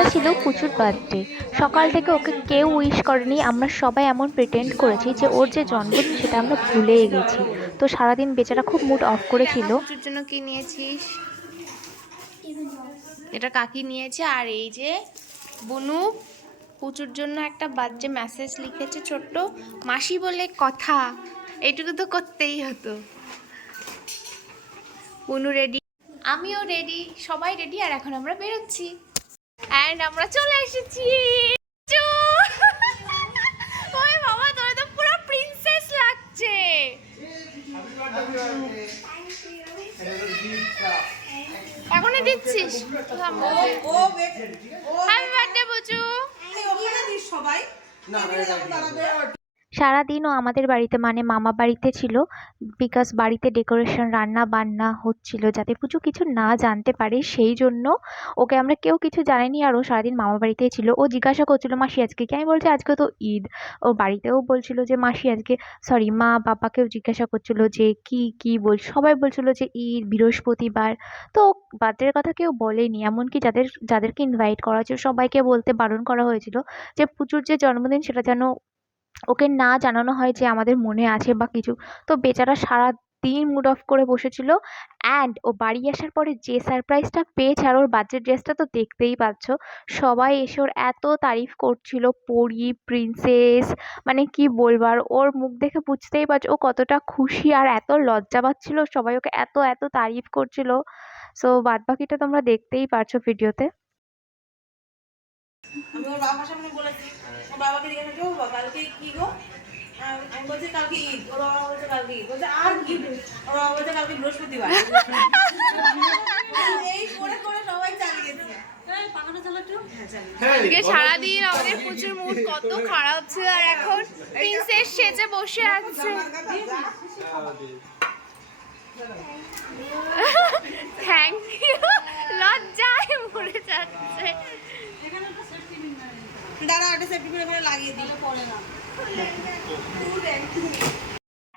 ওটা ছিল পুচুর বার্থডে সকাল থেকে ওকে কেউ উইশ করেনি। আমরা সবাই এমন প্রিটেন্ড করেছি যে ওর যে জন্মদিন সেটা আমরা ভুলেই গেছি। তো সারাদিন বেচারা খুব মুড অফ করেছিল। জন্য কি নিয়েছিস? এটা কাকি নিয়েছে। আর এই যে বনু পুচুর জন্য একটা বার্থডে মেসেজ লিখেছে ছোট্ট, মাসি বলে কথা। এটুকু তো করতেই হতো। বনু রেডি আমিও রেডি সবাই রেডি আর এখন আমরা বেরোচ্ছি। অ্যান্ড আমরা চলে এসেছি। ওই বাবা তোরা তো পুরো প্রিন্সেস লাগছে। এখনই দিচ্ছিস? Happy birthday Buchu. সবাই। সারাদিনও আমাদের বাড়িতে মানে মামা বাড়িতে ছিল বিকজ বাড়িতে ডেকোরেশন রান্না বান্না হচ্ছিল যাতে পুজো কিছু না জানতে পারে, সেই জন্য ওকে আমরা কেউ কিছু জানাইনি আর ও সারাদিন মামা বাড়িতেই ছিল। ও জিজ্ঞাসা করছিল, মাসি, আজকে কি? আমি বলছি, আজকে তো ঈদ। ও বাড়িতেও বলছিল যে, মাসি, আজকে সরি মা বাবাকেও জিজ্ঞাসা করছিল যে, কি কি বল সবাই বলছিল যে, ঈদ, বৃহস্পতিবার। তো বার্থডের কথা কেউ বলেনি, এমনকি যাদের, যাদেরকে ইনভাইট করা হয়েছিল, সবাইকে বলতে বারণ করা হয়েছিল যে, পুজোর যে জন্মদিন, সেটা যেন ওকে না জানানো হয় যে আমাদের মনে আছে বা কিছু। তো বেচারা সারা দিন মুড অফ করে বসেছিল অ্যান্ড ও বাড়ি আসার পরে যে সারপ্রাইজটা পেয়েছে আর ওর বার্থডে ড্রেসটা তো দেখতেই পাচ্ছ, সবাই এসে ওর এত তারিফ করছিল, পরি প্রিন্সেস মানে কি বলবার ওর মুখ দেখে বুঝতেই পারছ ও কতটা খুশি আর এত লজ্জা পাচ্ছিল, সবাই ওকে এত এত তারিফ করছিল। সো বাদ বাকিটা তোমরা দেখতেই পারছ ভিডিওতে আমি ওর বাবার সামনে বলেছি। ওর বাবাকে জিজ্ঞাসা করছি, ও বাবা কালকে কি গো? আমি বলছি কালকে ঈদ ওর বাবা বলছে কালকে ঈদ। বলছে আর কি? ওর বাবা বলছে কালকে বৃহস্পতিবার। এই করে করে সবাই চালিয়েছে। হ্যাঁ আজকে সারাদিন আমাদের প্রচুর মুড কত খারাপ ছিল আর এখন প্রিন্সেস সেজে বসে আছে। থ্যাংক ইউ লজ্জায় মরে যাচ্ছে। দাঁড়া একটা সেফটি করে করে লাগিয়ে দিল পরে না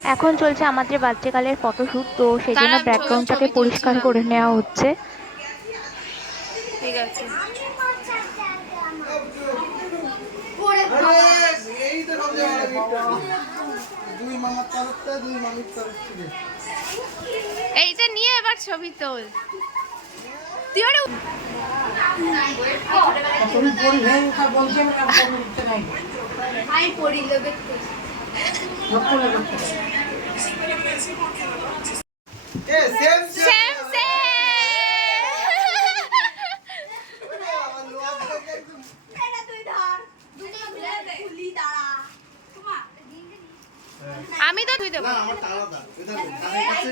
এখন চলছে আমাদের বাচ্চাকালের ফটোশ্যুট তো সেই জন্য ব্যাকগ্রাউন্ডটাকে পরিষ্কার করে নেওয়া হচ্ছে। ঠিক আছে। তরফ থেকে এইটা নিয়ে এবার ছবি তোল। তুই তুমি হ্যাঁ তা বলছি আমি না করতে নাই। আমি পড়ি লোকে এ সেম সেম। সেম আমি তো তুই দেবো। না আমার আলাদা এটা ধানের কাছে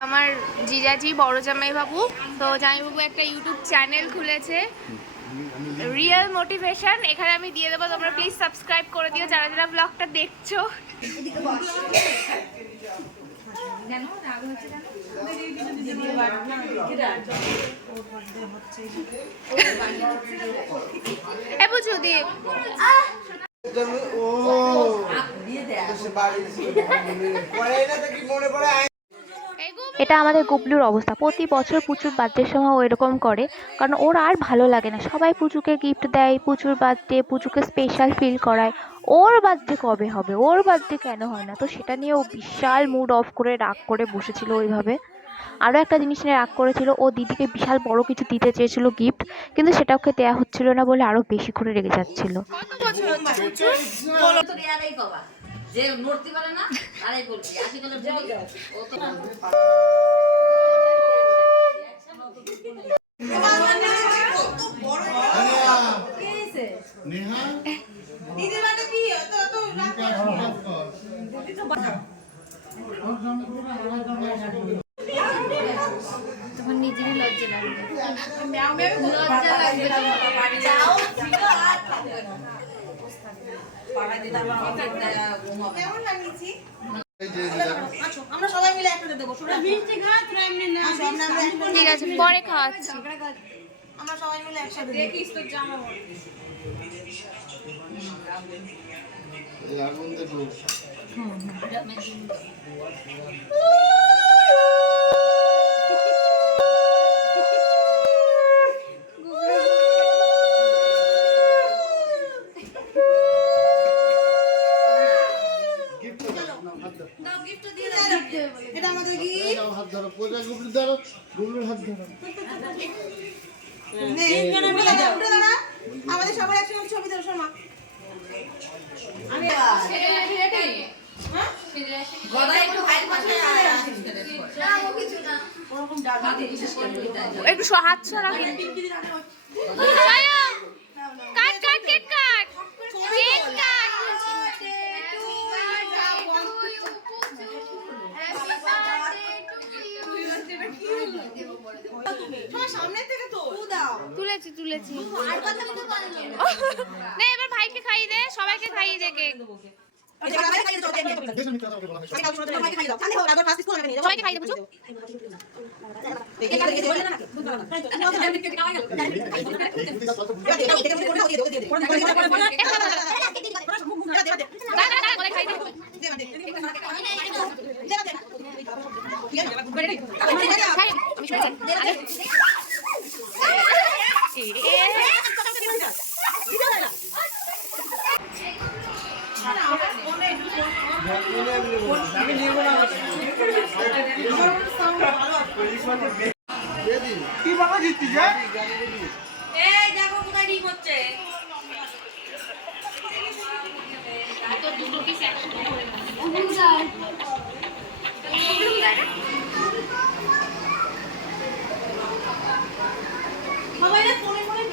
আমার জিজাজি বড় জামাই বাবু তো জামাই বাবু একটা ইউটিউব চ্যানেল খুলেছে। রিয়েল মোটিভেশন এখানে আমি দিয়ে দেবো তোমরা প্লিজ সাবস্ক্রাইব করে দিও যারা যারা ব্লগটা দেখছ। ও। তো কি মনে পড়ে? এটা আমাদের গুবলুর অবস্থা। প্রতি বছর পুচুর বার্থডের সময় ও এরকম করে কারণ ওর আর ভালো লাগে না। সবাই পুচুকে গিফট দেয় পুচুর বার্থডে পুচুকে স্পেশাল ফিল করায়। ওর বার্থডে কবে হবে? ওর বার্থডে কেন হয় না? তো সেটা নিয়ে ও বিশাল মুড অফ করে রাগ করে বসেছিল ওইভাবে। আরও একটা জিনিস নিয়ে রাগ করেছিল ও দিদিকে বিশাল বড় কিছু দিতে চেয়েছিল গিফট কিন্তু সেটা ওকে দেওয়া হচ্ছিল না বলে আরও বেশি করে রেগে যাচ্ছিল। যে নড়তে পারে না তারাই বলবি। আসি গেলে ও তো নেহা দিদিমাটা কি অত অত তোমার নিজেরই লজ্জা লাগে লজ্জা লাগবে যাও ছিল আর পাড়ায় দিতে আমার অনেক ঘুমাবে কেমন বানিয়েছি এই যে এই যে দেখো। আচ্ছা আমরা সবাই মিলে একসাথে দেবো তোরা ঠিক আছে পরে খাওয়াচ্ছি। আমরা সবাই মিলে একসাথে দেখিস তো জামা এই আগুন দেখো gift টা দাও, নাও, হাত দাও। এটা আমাদের কি এই হাত গুবলু ধরো গুবলুর হাত ধরো। আমাদের সবার একসঙ্গে ছবি তোলো শর্মা একটু হাইট পাশে না এবার ভাইকে খাইয়ে দে সবাইকে খাইয়ে দে কেক। সবাইকে খাইয়ে দে বুঝো আমি শুনেছি এই দেখো কোথায় হচ্ছে।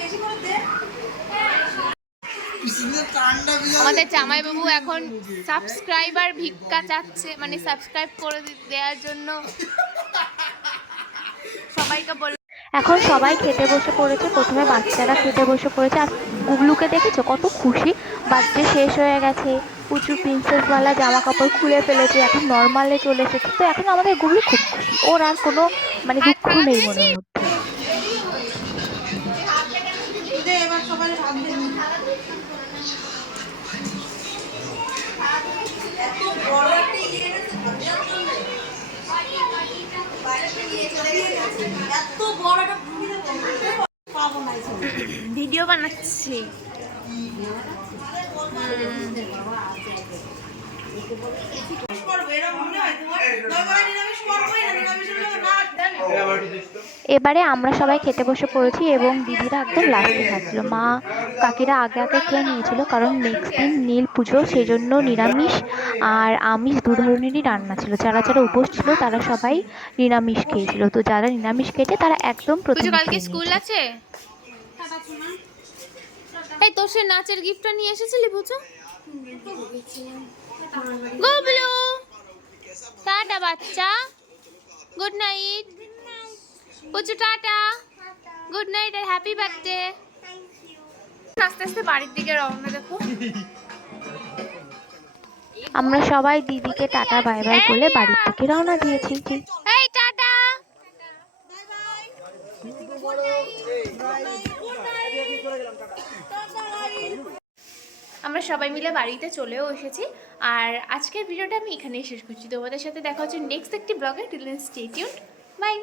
বেশি করে দে আমাদের জামাইবাবু এখন সাবস্ক্রাইবার ভিক্ষা চাচ্ছে মানে সাবস্ক্রাইব করে দেওয়ার জন্য। সবাইকে বল এখন সবাই খেতে বসে পড়েছে প্রথমে বাচ্চারা খেতে বসে পড়েছে আর গুগলুকে দেখেছ? কত খুশি। বার্থডে শেষ হয়ে গেছে উঁচু প্রিন্সেসওয়ালা জামা কাপড় খুলে ফেলেছে এখন নর্মালে চলে এসেছে। তো এখন আমাদের গুগলু খুব খুশি। ওর আর কোনো মানে দুঃখ নেই মনের মধ্যে। এত বড় একটা ইয়ে ভিডিও বানাচ্ছি। করব নিরামিষ করবোই না নিরামিষের না এবারে আমরা সবাই খেতে বসে পড়েছি এবং দিদিরা একদম লাস্টে খাচ্ছিল মা কাকিরা আগে আগে খেয়ে নিয়েছিল কারণ নেক্সট দিন নীল পুজো সেই জন্য নিরামিষ আর আমিষ দু ধরনেরই রান্না ছিল। যারা যারা উপোস ছিল তারা সবাই নিরামিষ খেয়েছিল। তো যারা নিরামিষ খেয়েছে তারা একদম প্রথমে কালকে স্কুল। আছে? এই তোর সে নাচের গিফটটা নিয়ে এসেছিলি বুঝো? গুবলু টাটা বাচ্চা। Good night Buju tata. Good night আর হ্যাপি বার্থডে আস্তে আস্তে বাড়ির দিকে রওনা দেখো। আমরা সবাই দিদিকে টাটা বাই বাই বলে বাড়ির থেকে রওনা দিয়েছি। এই টাটা। আমরা সবাই মিলে বাড়িতে চলেও এসেছি। আর আজকের ভিডিওটা আমি এখানেই শেষ করছি। তোমাদের সাথে দেখা হচ্ছে নেক্সট একটি ব্লগে টিলেন স্টে টিউন বাই